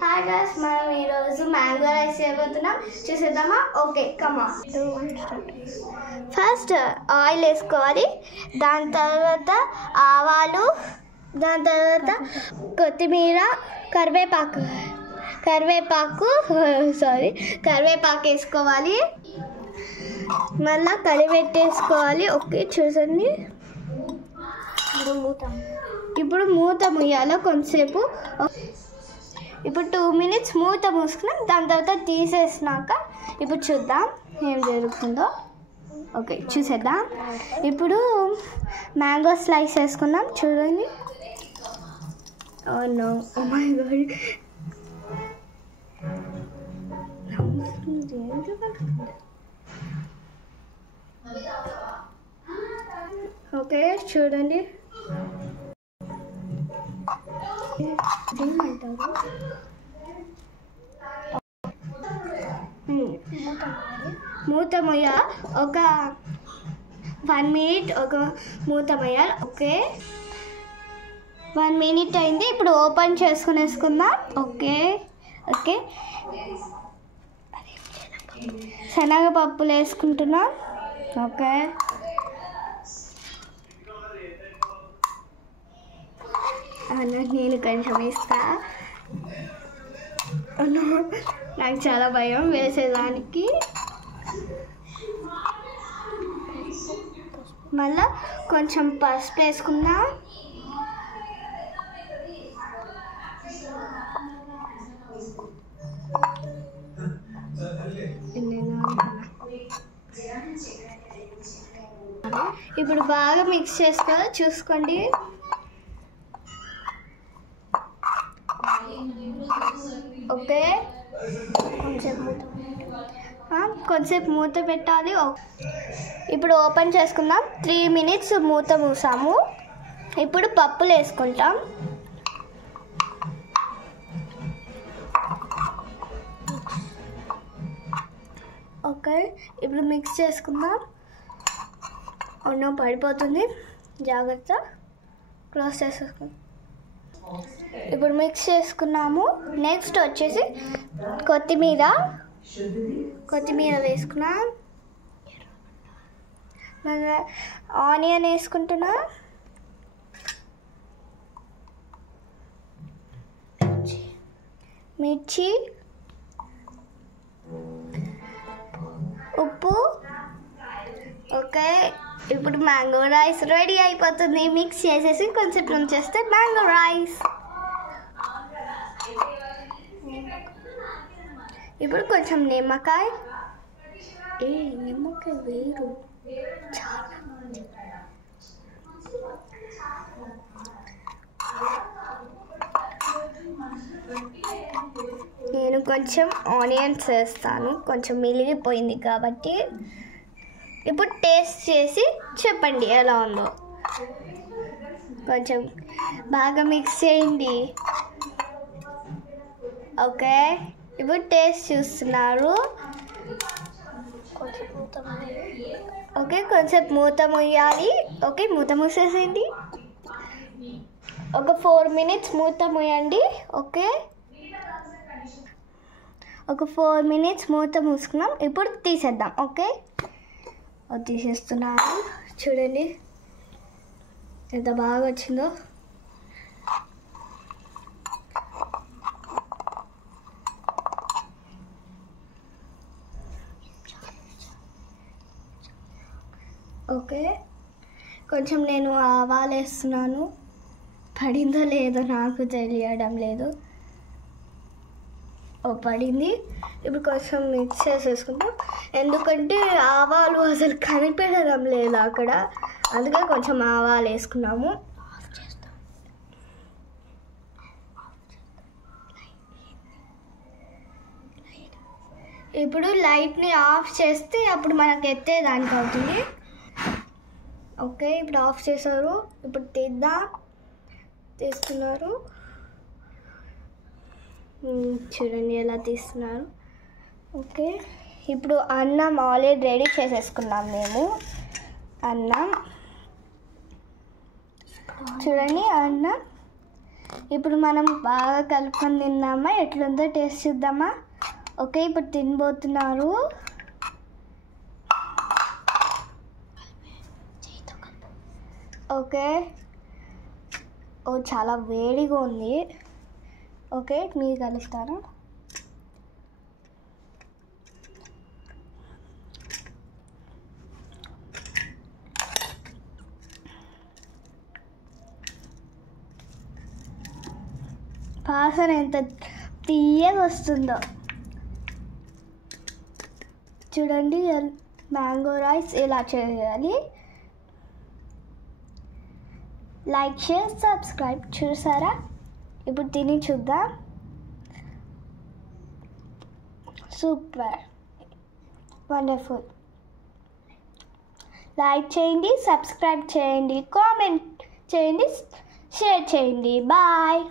Hi guys, మనం ఈరోజు mango rice చేయబోతున్నాం. చూసేద్దామా? ఓకే, కమా. ఫస్ట్ ఆయిల్ వేసుకోవాలి, దాని తర్వాత ఆవాలు, దాని తర్వాత కొత్తిమీర, కరివేపాకు వేసుకోవాలి. మళ్ళీ కలిపెట్టేసుకోవాలి. ఓకే, చూసండి. ఇప్పుడు మూత ముయ్యాలి కొంతసేపు. ఇప్పుడు 2 minutes మూత మూసుకున్నాం. దాని తర్వాత తీసేసినాక ఇప్పుడు చూద్దాం ఏం జరుగుతుందో. ఓకే, చూసేద్దాం. ఇప్పుడు మ్యాంగో స్లైస్ వేసుకున్నాం. చూడండి. Oh no, oh my god. Okay, చూడండి. మూత మొయ్య ఒక 1 minute మూత మొయ్యాలి. ఓకే, 1 minute అయింది. ఇప్పుడు ఓపెన్ చేసుకునేసుకుందాం. ఓకే ఓకే శనగపప్పులు వేసుకుంటున్నాం. ఓకే, నేను కొంచెం వేస్తా. నాకు చాలా భయం వేసేదానికి. మళ్ళా కొంచెం పసుపు వేసుకుందాం. ఇప్పుడు బాగా మిక్స్ చేసుకోవాలి. చూసుకోండి. ఓకే, కొంచెంసేపు మూత పెట్టాలి. ఇప్పుడు ఓపెన్ చేసుకుందాం. 3 minutes మూత మూసాము. ఇప్పుడు పప్పులు వేసుకుంటాం. ఓకే, ఇప్పుడు మిక్స్ చేసుకుందాం. అన్నం పడిపోతుంది, జాగ్రత్త. క్లోజ్ చేసేసుకుందాం. ఇప్పుడు మిక్స్ చేసుకున్నాము. నెక్స్ట్ వచ్చేసి కొత్తిమీర వేసుకున్నాం. మళ్ళీ ఆనియన్ వేసుకుంటున్నా. మిర్చి, ఉప్పు. ఓకే, ఇప్పుడు మ్యాంగో రైస్ రెడీ అయిపోతుంది. మిక్స్ చేసేసి కొంచెం ఉంచేస్తే మ్యాంగో రైస్. ఇప్పుడు కొంచెం నిమ్మకాయ వేరు చాలా. నేను కొంచెం ఆనియన్స్ వేస్తాను, కొంచెం మిగిలిపోయింది కాబట్టి. ఇప్పుడు టేస్ట్ చేసి చెప్పండి ఎలా ఉందో. కొంచెం బాగా మిక్స్ చేయండి. ఓకే, ఇప్పుడు టేస్ట్ చూస్తున్నారు. ఓకే, కొంచెం మూత ముయ్యాలి. ఓకే, మూత మూసేసేయండి. ఒక 4 minutes మూత ముయ్యండి. ఓకే, ఒక 4 minutes మూత మూసుకున్నాం. ఇప్పుడు తీసేద్దాం. ఓకే, తీసేస్తున్నాను. చూడండి ఎంత బాగా వచ్చిందో. ఓకే, కొంచెం నేను ఆవాలు వేస్తున్నాను. పడిందో లేదో నాకు తెలియడం లేదు. పడింది. ఇప్పుడు కొంచెం మిక్స్ చేసేసుకుంటాం. ఎందుకంటే ఆవాలు అసలు కనిపించడం లేదు అక్కడ, అందుకే కొంచెం ఆవాలు వేసుకున్నాము. ఇప్పుడు లైట్ని ఆఫ్ చేస్తే అప్పుడు మనకు ఎత్తేదానికి అవుతుంది. ఓకే, ఇప్పుడు ఆఫ్ చేశారు. ఇప్పుడు తీస్తున్నారు. చూడండి ఎలా తీస్తున్నారు. ఓకే, ఇప్పుడు అన్నం ఆల్రెడీ రెడీ చేసేసుకున్నాం మేము. అన్నం చూడండి, అన్నం ఇప్పుడు మనం బాగా కలుపుకొని తిందామా, ఎట్లుందో టేస్ట్ చూద్దామా? ఓకే, ఇప్పుడు తినబోతున్నారు. ఓకే, ఓ చాలా వేడిగా ఉంది. ఓకే, మీరు కలుస్తారా? వాసన ఎంత తీయగా వస్తుందో చూడండి. మ్యాంగో రైస్ ఇలా చేయాలి. Like, share, subscribe. చూసారా? ఇప్పుడు తిని చూద్దాం. Super, wonderful. లైక్ చేయండి, సబ్స్క్రైబ్ చేయండి, కామెంట్ చేయండి, షేర్ చేయండి. బాయ్.